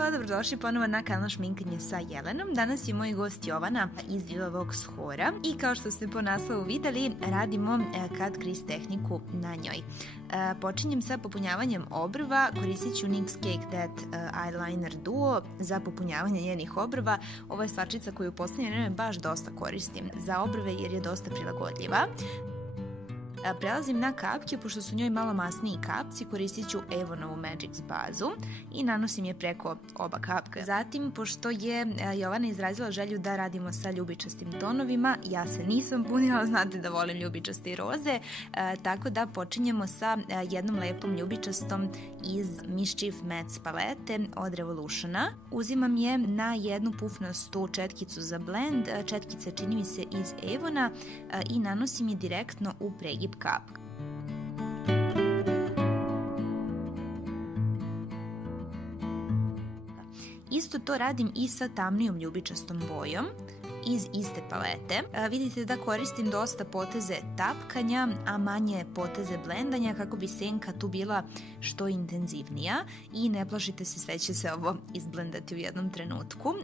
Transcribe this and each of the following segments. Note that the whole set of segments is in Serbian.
hvala, dobrodošli ponovo na kanal Šminkanje sa Jelenom. Danas je moj gost Jovana iz Viva Vox Hora i kao što ste po naslovu videli, radimo cut crease tehniku na njoj. Počinjem sa popunjavanjem obrva, koristit ću NYX Cake That Eyeliner Duo za popunjavanje njenih obrva. Ovo je stvarčica koju u poslednje vreme baš dosta koristim za obrve jer je dosta prilagodljiva. Prelazim na kapke, pošto su u njoj malo masniji kapci, koristit ću Avonovu Magics bazu i nanosim je preko oba kapka. Zatim, pošto je Jovana izrazila želju da radimo sa ljubičastim tonovima, ja se nisam punila, znate da volim ljubičaste i roze, tako da počinjemo sa jednom lepom ljubičastom iz Mischief Matte palete od Revolutiona. Uzimam je na jednu pufnastu četkicu za blend, četkica čini mi se iz Avona i nanosim je direktno u pregib kapka. Isto to radim i sa tamnijom ljubičastom bojom iz iste palete. Vidite da koristim dosta poteze tapkanja, a manje poteze blendanja kako bi senka tu bila što intenzivnija i ne plašite se, sve će se ovo izblendati u jednom trenutku.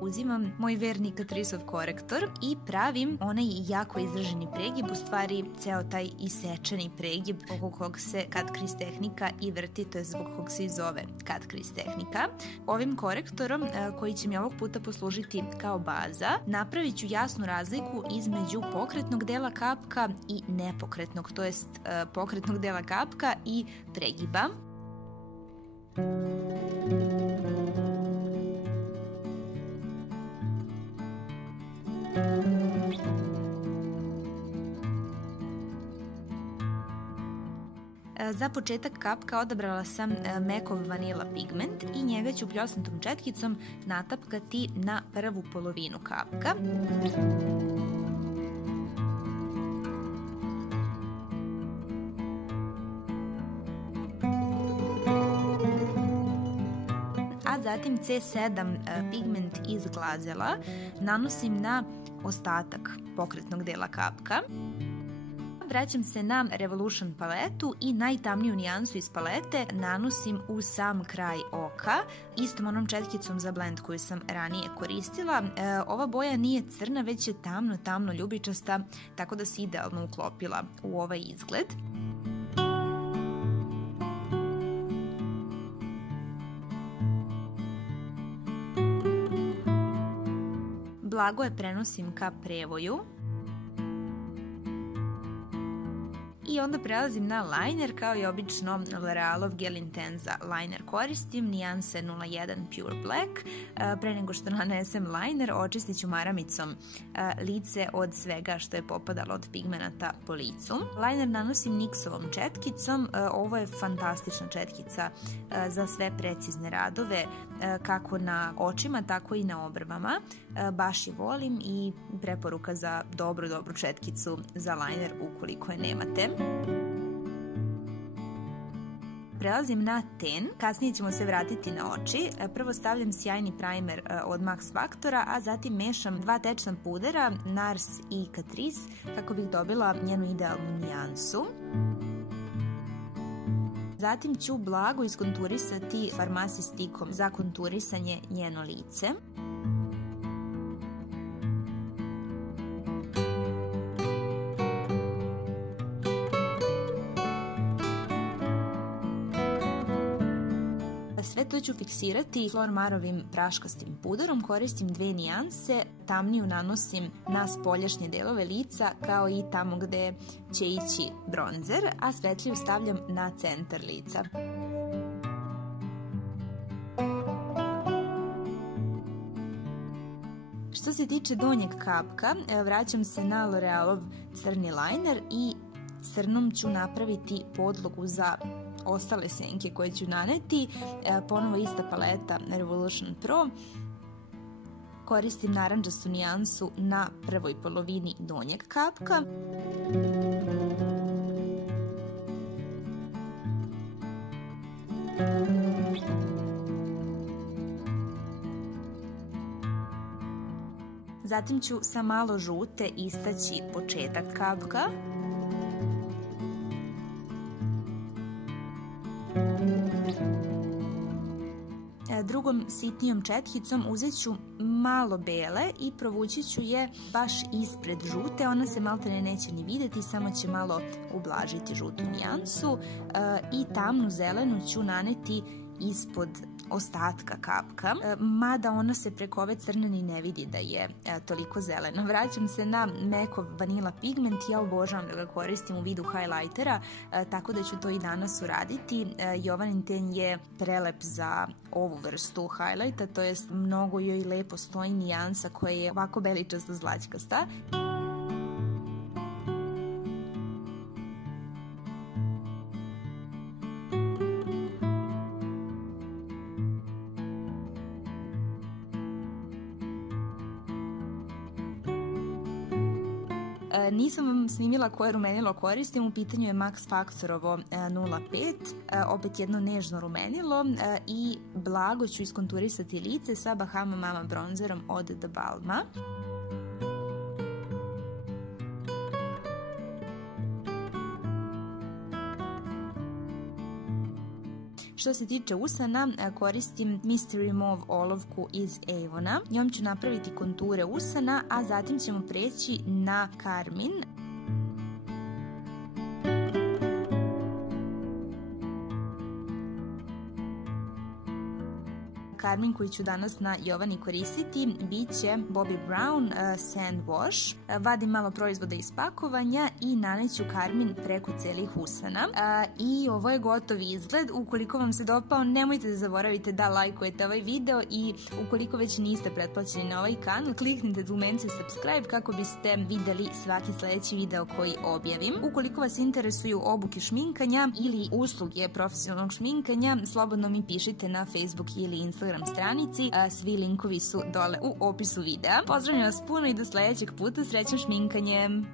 Uzimam moj verni Catriceov korektor i pravim onaj jako izraženi pregib, u stvari ceo taj isečeni pregib oko kog se cut crease tehnika i vrti, to je zbog kog se i zove cut crease tehnika. Ovim korektorom, koji će mi ovog puta poslužiti kao baza, napravit ću jasnu razliku između pokretnog dela kapka i nepokretnog, to jest pokretnog dela kapka i pregiba. Za početak kapka odabrala sam Mekov Vanilla pigment i njega ću pljosnatom četkicom natapkati na prvu polovinu kapka. A zatim C7 pigment iz glazela nanosim na ostatak pokretnog dela kapka. Vraćam se na Revolution paletu i najtamniju nijansu iz palete nanosim u sam kraj oka, istom onom četkicom za blend koju sam ranije koristila. Ova boja nije crna, već je tamno ljubičasta, tako da se idealno uklopila u ovaj izgled. Blago je prenosim ka prevoju. I onda prelazim na liner, kao i obično L'Orealov Gel Intenza liner koristim, nijanse 01 Pure Black. Pre nego što nanesem liner, očistit ću maramicom lice od svega što je popadalo od pigmenata po licu. Liner nanosim NYX-ovom četkicom, ovo je fantastična četkica za sve precizne radove, kako na očima, tako i na obrvama. Baš je volim i preporuka za dobru četkicu za liner ukoliko je nemate. Prelazim na ten, kasnije ćemo se vratiti na oči. Prvo stavljam sjajni primer od Max Factora, a zatim mešam dva tečna pudera, Nars i Catrice, kako bih dobila njenu idealnu nijansu. Zatim ću blago iskonturisati Farmasi stikom za konturisanje njeno lice. Sve to ću fiksirati Flormarovim praškastim puderom, koristim dve nijanse, tamniju nanosim na spoljašnje delove lica kao i tamo gde će ići bronzer, a svetliju stavljam na centar lica. Što se tiče donjeg kapka, vraćam se na L'Orealov crni liner i crnom ću napraviti podlogu za ostale senke koje ću naneti. Ponovo ista paleta Revolution Pro. Koristim narandžastu nijansu na prvoj polovini donjeg kapka. Zatim ću sa malo žute istaći početak kapka. drugom sitnijom četkicom uzet ću malo bele i provući ću je baš ispred žute. Ona se maltene neće ni vidjeti, samo će malo ublažiti žutu nijansu i tamnu zelenu ću naneti ispod ostatka kapka, mada ona se preko ove crne ni ne vidi da je toliko zelena. Vraćam se na Mekov vanila pigment, ja obožavam da ga koristim u vidu highlightera, tako da ću to i danas uraditi. Jovanin ten je prelep za ovu vrstu highlighta, to jest mnogo joj lepo stoji nijansa koja je ovako beličasto zlaćkasta. Nisam vam snimila koje rumenilo koristim, u pitanju je Max Factorovo 05, opet jedno nežno rumenilo i blago ću iskonturisati lice sa Bahama Mama bronzerom od The Balma. Što se tiče usana, koristim Mystery Mauve olovku iz Avona. Njom ću napraviti konture usana, a zatim ćemo preći na karmin. Karmin koji ću danas na Jovani koristiti bit će Bobbi Brown Sand Wash. Vadim malo proizvoda iz pakovanja i naneću karmin preko celih usana. I ovo je gotov izgled. Ukoliko vam se dopao, nemojte da zaboravite da lajkujete ovaj video i ukoliko već niste pretplaćeni na ovaj kanal, kliknite dugmence subscribe kako biste videli svaki sledeći video koji objavim. Ukoliko vas interesuju obuke šminkanja ili usluge profesionalnog šminkanja, slobodno mi pišite na Facebook ili Instagram stranici, svi linkovi su dole u opisu videa. Pozdravljam vas puno i do sledećeg puta, srećno šminkanjem!